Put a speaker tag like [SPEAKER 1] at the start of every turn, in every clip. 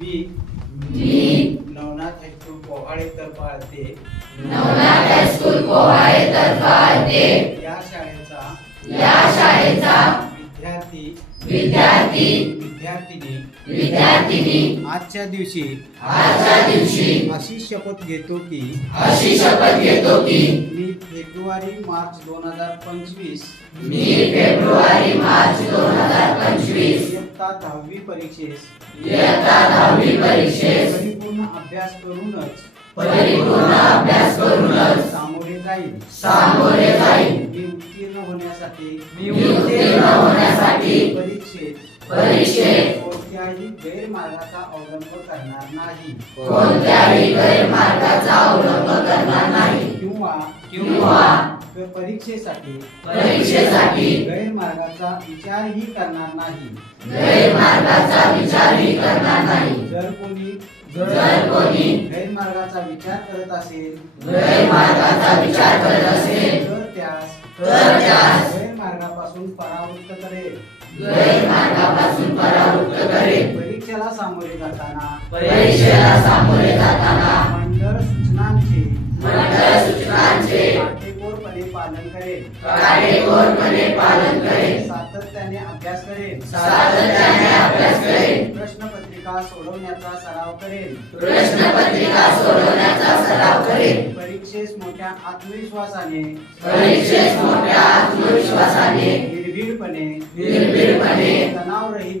[SPEAKER 1] मी. Navnath high school पोहाळे तर्फे
[SPEAKER 2] Navnath high school पोहाळे तर्फे
[SPEAKER 1] या शाळेचा
[SPEAKER 2] या शाळेचा
[SPEAKER 1] विद्यार्थी
[SPEAKER 2] विद्यार्थी
[SPEAKER 1] विद्यार्थिनी
[SPEAKER 2] विद्यार्थिनी
[SPEAKER 1] आजच्या दिवशी
[SPEAKER 2] आजच्या दिवशी
[SPEAKER 1] अशी शपथ घेतो की
[SPEAKER 2] अशी शपथ घेतो की
[SPEAKER 1] मी फेब्रुवारी मार्च दोन हजार पंचवीस
[SPEAKER 2] मी फेब्रुवारी मार्च दोन हजार पंचवीस
[SPEAKER 1] इयत्ता दहावी परीक्षेस
[SPEAKER 2] इयत्ता दहावी परीक्षेस
[SPEAKER 1] परिपूर्ण अभ्यास करूनच
[SPEAKER 2] परिपूर्ण अभ्यास करूनच
[SPEAKER 1] सामोरे जाईल
[SPEAKER 2] सामोरे जाईल
[SPEAKER 1] मी उत्तीर्ण होण्यासाठी
[SPEAKER 2] मी उत्तीर्ण
[SPEAKER 1] परीक्षेत
[SPEAKER 2] परीक्षेत
[SPEAKER 1] कोणत्याही गैरमार्गाचा अवलंब करणार नाही.
[SPEAKER 2] कोणत्याही गैरमार्गाचा अवलंब करणार नाही.
[SPEAKER 1] किंवा
[SPEAKER 2] किंवा
[SPEAKER 1] परीक्षेसाठी
[SPEAKER 2] परीक्षेसाठी
[SPEAKER 1] गैरमार्गाचा विचारही करणार नाही.
[SPEAKER 2] गैरमार्गाचा विचारही करणार नाही.
[SPEAKER 1] जर कोणी
[SPEAKER 2] जर कोणी
[SPEAKER 1] गैरमार्गाचा विचार करत असेल
[SPEAKER 2] गैरमार्गाचा विचार करत असेल
[SPEAKER 1] तर त्यास
[SPEAKER 2] तर त्यास
[SPEAKER 1] परीक्षेला सामोरे जाताना
[SPEAKER 2] परीक्षेला सामोरे जाताना
[SPEAKER 1] मंडळ सूचनांचे
[SPEAKER 2] मंडळ सूचनांचे
[SPEAKER 1] काटेकोरपणे पालन करेल.
[SPEAKER 2] काटेकोरपणे पालन करेल.
[SPEAKER 1] सातत्याने अभ्यास करेल.
[SPEAKER 2] सातत्याने अभ्यास करेल.
[SPEAKER 1] प्रश्नपत्रिका सोडवण्याचा सराव करेल.
[SPEAKER 2] प्रश्नपत्रिका सोडवण्याचा सराव करेल.
[SPEAKER 1] परीक्षेस मोठ्या आत्मविश्वासाने
[SPEAKER 2] परीक्षेस मोठ्या आत्मविश्वासाने
[SPEAKER 1] निर्भीडपणे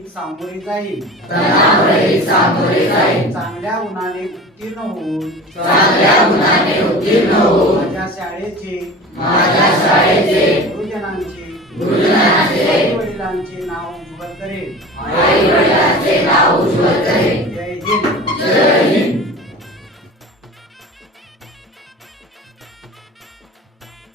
[SPEAKER 1] तणावरहित सामोरे जाईल
[SPEAKER 2] तणावरहित सामोरे जाईल
[SPEAKER 1] चांगल्या गुणाने उत्तीर्ण होऊन.
[SPEAKER 2] चांगल्या गुणाने उत्तीर्ण होऊन.
[SPEAKER 1] माझ्या शाळेचे
[SPEAKER 2] माझ्या शाळेचे
[SPEAKER 1] गुरुजनांचे
[SPEAKER 2] गुरुजनांचे
[SPEAKER 1] वडिलांचे नाव उज्ज्वल करेल
[SPEAKER 2] आई वडिलांचे